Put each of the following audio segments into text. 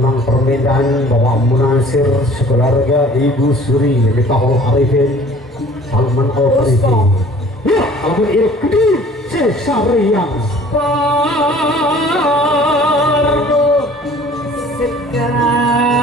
memang permintaan Bapak Munasir sekeluarga Ibu Suri Mitahul Arifin Salman Al-Farisi. Ya, Abu Irik Kudi Sesariang Parno Sekarang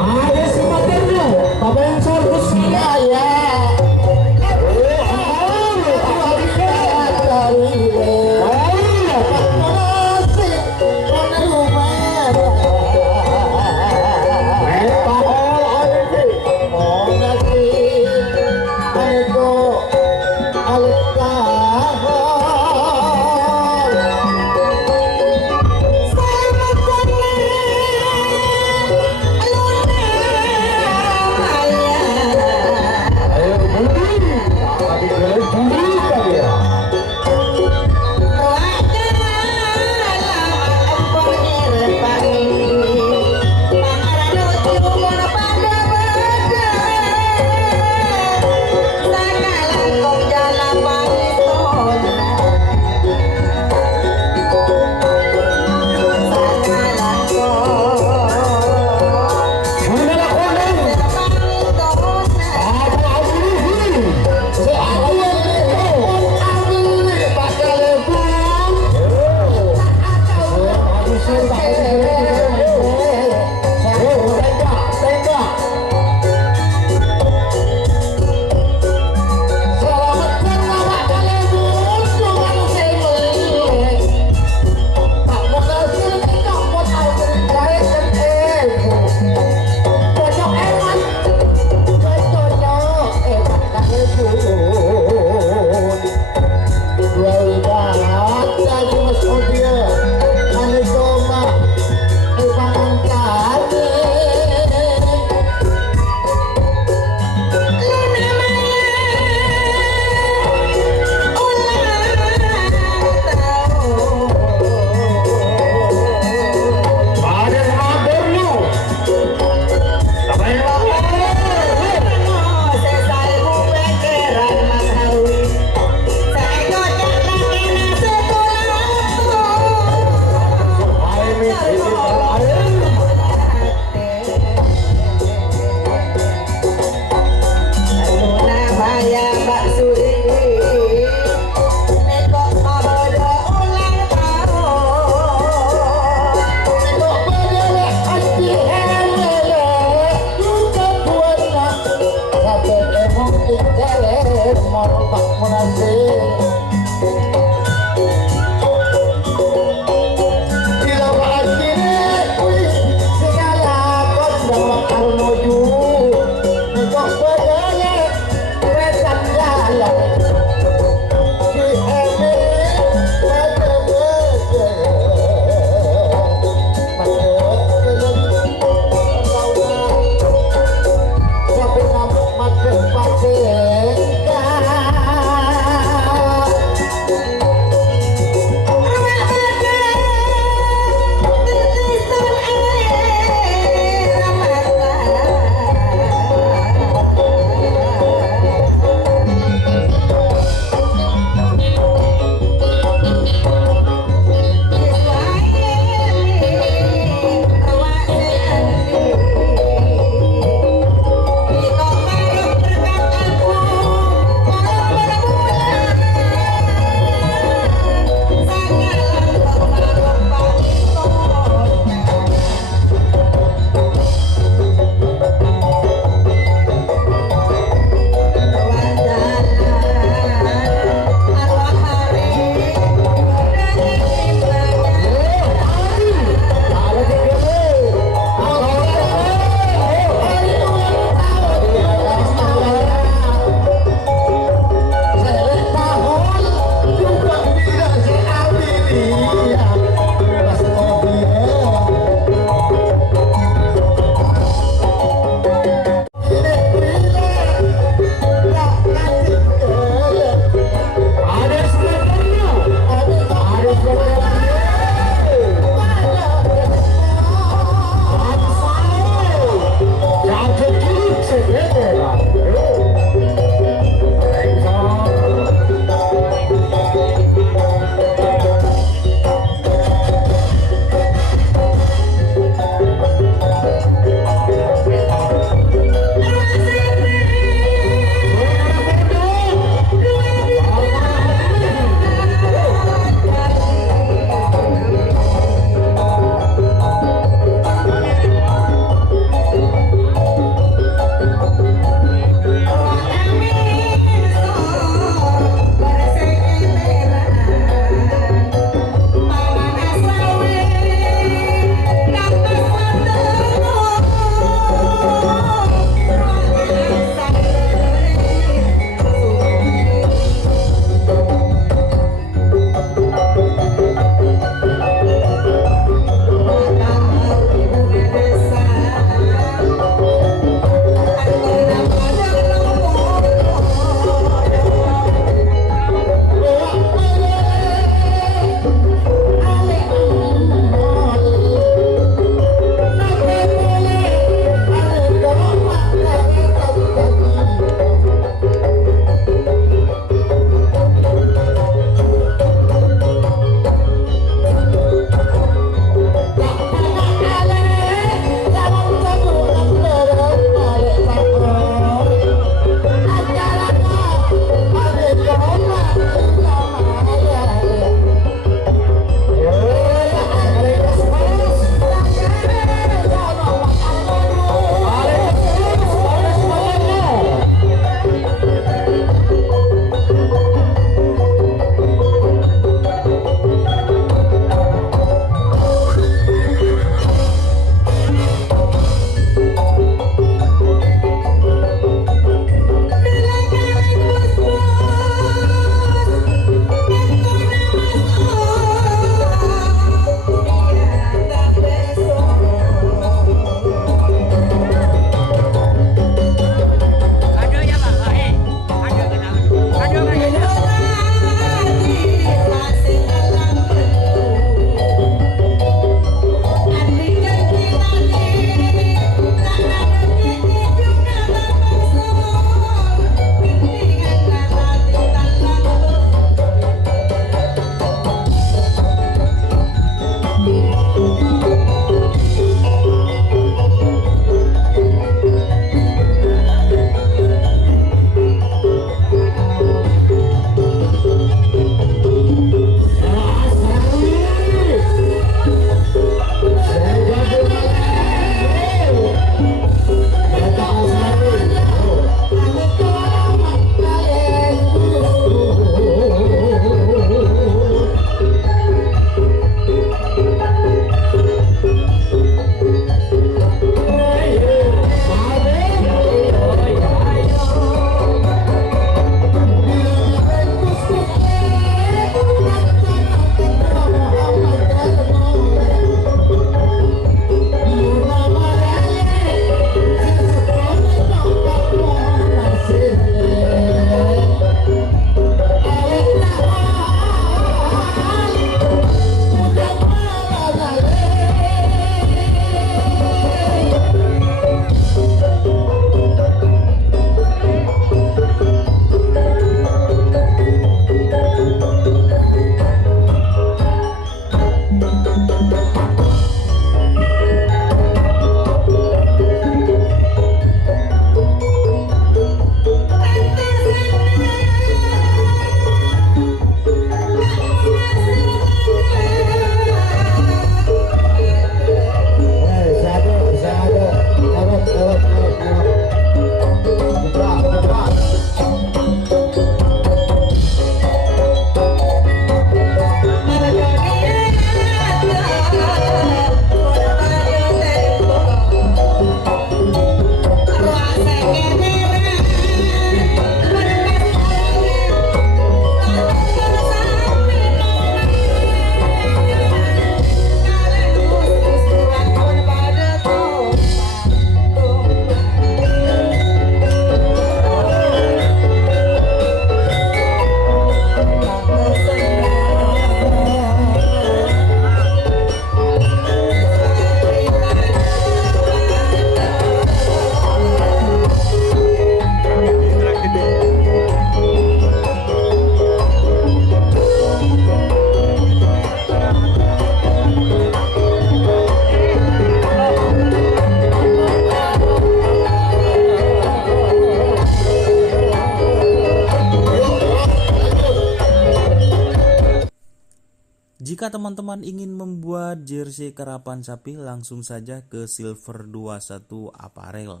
Jika teman-teman ingin membuat jersey karapan sapi, langsung saja ke Silver 21 Apparel.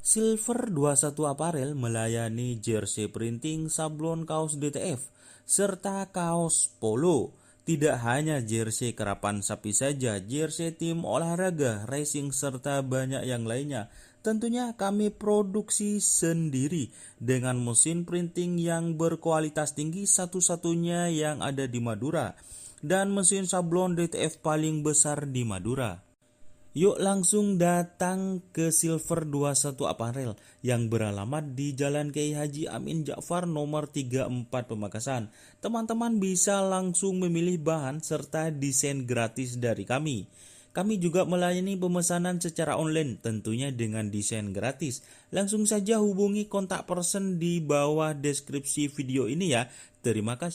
Silver 21 Apparel melayani jersey printing, sablon kaos DTF, serta kaos polo. Tidak hanya jersey karapan sapi saja, jersey tim olahraga, racing, serta banyak yang lainnya. Tentunya kami produksi sendiri dengan mesin printing yang berkualitas tinggi, satu-satunya yang ada di Madura, dan mesin sablon DTF paling besar di Madura. Yuk langsung datang ke Silver 21 Apparel yang beralamat di Jalan Kiai Haji Amin Ja'far nomor 34 Pamekasan. Teman-teman bisa langsung memilih bahan serta desain gratis dari kami. Kami juga melayani pemesanan secara online, tentunya dengan desain gratis. Langsung saja hubungi kontak person di bawah deskripsi video ini ya. Terima kasih.